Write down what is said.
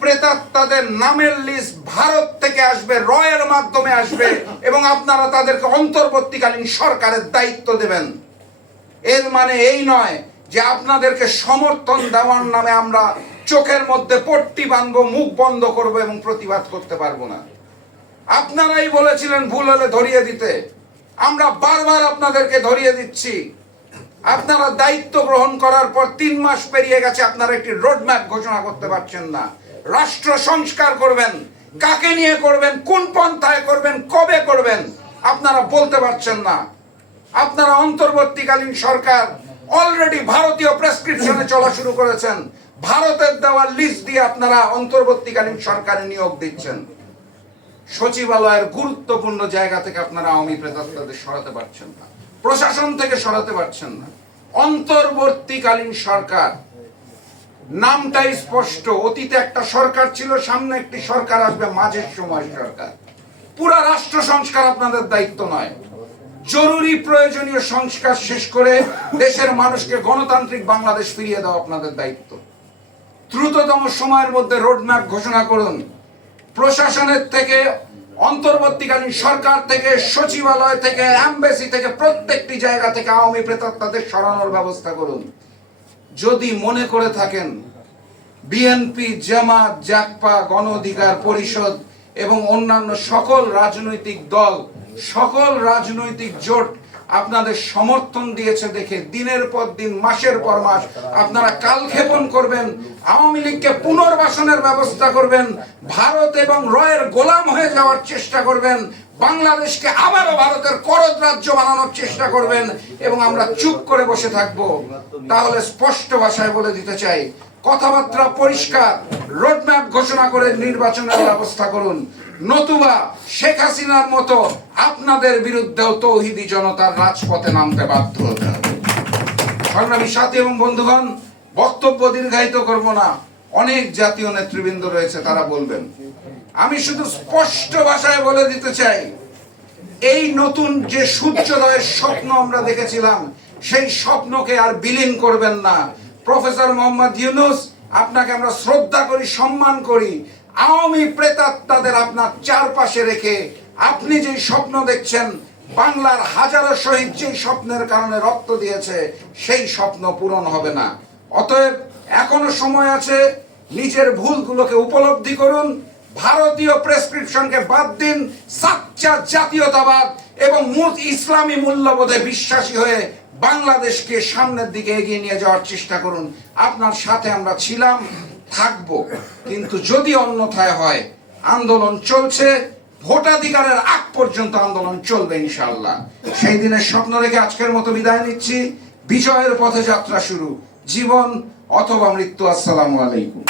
প্রেতাত্মাদের নামের লিস্ট ভারত থেকে আসবে, রয়ের মাধ্যমে আসবে, এবং আপনারা তাদেরকে অন্তর্বর্তীকালীন সরকারের দায়িত্ব দেবেন। এর মানে এই নয় যে আপনাদেরকে সমর্থন দেওয়ার নামে আমরা চোখের মধ্যে পট্টি বাঁধবো, মুখ বন্ধ করব এবং প্রতিবাদ করতে পারবো না। আপনারাই বলেছিলেন ভুল হলে ধরিয়ে দিতে, আমরা বারবার আপনাদেরকে ধরিয়ে দিচ্ছি। আপনারা দায়িত্ব গ্রহণ করার পর 3 মাস পেরিয়ে গেছে, আপনারা একটি রোডম্যাপ ঘোষণা করতে পারছেন না। রাষ্ট্র সংস্কার করবেন, কাকে নিয়ে করবেন, কোন পন্থায় করবেন, কবে করবেন, আপনারা বলতে পারছেন না। আপনারা অন্তর্বর্তীকালীন সরকার অলরেডি ভারতীয় প্রেসক্রিপশনে চলা শুরু করেছেন। ভারতের দেওয়া লিস্ট দিয়ে আপনারা অন্তর্বর্তীকালীন সরকারে নিয়োগ দিচ্ছেন। সচিবালয়ের গুরুত্বপূর্ণ জায়গা থেকে আপনারা আওয়ামী প্রেতাত্মাদের সরাতে পারছেন না, প্রশাসন থেকে সরাতে পারছেন না। অন্তর্বর্তীকালীন সরকার নামটাই স্পষ্ট। অতীতে একটা সরকার ছিল, সামনে একটি সরকার আসবে, মাঝের সময় সরকার। পুরা রাষ্ট্র সংস্কার আপনাদের দায়িত্ব নয়। জরুরি প্রয়োজনীয় সংস্কার শেষ করে দেশের মানুষকে গণতান্ত্রিক বাংলাদেশ ফিরিয়ে দেওয়া আপনাদের দায়িত্ব। দ্রুততম সময়ের মধ্যে রোডম্যাপ ঘোষণা করুন। প্রশাসনের থেকে, অন্তর্বর্তীকালীন সরকার থেকে, সচিবালয় থেকে, এমবেসি থেকে, প্রত্যেকটি জায়গা থেকে আওয়ামী প্রেতাত্মাদের সরানোর ব্যবস্থা করুন। যদি মনে করে থাকেন বিএনপি, জামাত, জাকপা, গণ অধিকার পরিষদ এবং অন্যান্য সকল রাজনৈতিক দল, সকল রাজনৈতিক জোট আপনাদের সমর্থন দিয়েছে দেখে দিনের পর দিন, মাসের পর মাস আপনারা কালক্ষেপণ করবেন, আওয়ামী লীগকে পুনর্বাসনের ব্যবস্থা করবেন, ভারত এবং রয়ের গোলাম হয়ে যাওয়ার চেষ্টা করবেন, বাংলাদেশকে আবারও ভারতের করদ রাজ্য বানানোর চেষ্টা করবেন, এবং আমরা চুপ করে বসে থাকব, তাহলে স্পষ্ট ভাষায় বলে দিতে চাই, কথাবার্তা পরিষ্কার, রোডম্যাপ ঘোষণা করে নির্বাচনের ব্যবস্থা করুন। নতুবা শেখ হাসিনার মতো আপনাদের বিরুদ্ধেও তৌহিদি জনতার রাজপথে নামতে বাধ্য হতে হবে। সংগ্রামী সাথী এবং বন্ধুগণ, বক্তব্য দীর্ঘায়িত করব না, অনেক জাতীয় নেতৃবৃন্দ রয়েছে, তারা বলবেন। আমি শুধু স্পষ্ট ভাষায় বলে দিতে চাই, এই নতুন যে সূর্যোদয়ের স্বপ্ন আমরা দেখেছিলাম, সেই স্বপ্নকে আর বিলীন করবেন না। প্রফেসর মোহাম্মদ ইউনূস, আপনাকে আমরা শ্রদ্ধা করি, সম্মান করি। আওয়ামী প্রেতাত্মাদের আপনার চারপাশে রেখে আপনি যে স্বপ্ন দেখছেন, বাংলার হাজারো শহীদ যে স্বপ্নের কারণে রক্ত দিয়েছে, সেই স্বপ্ন পূরণ হবে না। অতএব এখনো সময় আছে, নিজের ভুলগুলোকে উপলব্ধি করুন, ভারতীয় প্রেসক্রিপশনকে বাদ দিন, সাচ্চা জাতীয়তাবাদ এবং ইসলামী মূল্যবোধে বিশ্বাসী হয়ে বাংলাদেশকে সামনের দিকে এগিয়ে নিয়ে যাওয়ার চেষ্টা করুন। আপনার সাথে আমরা ছিলাম, থাকবো। কিন্তু যদি অন্যথায় হয়, আন্দোলন চলছে, ভোটাধিকারের আগ পর্যন্ত আন্দোলন চলবে ইনশাআল্লাহ। সেই দিনের স্বপ্ন রেখে আজকের মতো বিদায় নিচ্ছি। বিজয়ের পথে যাত্রা শুরু, জীবন অথবা মৃত্যু। আসসালামু আলাইকুম।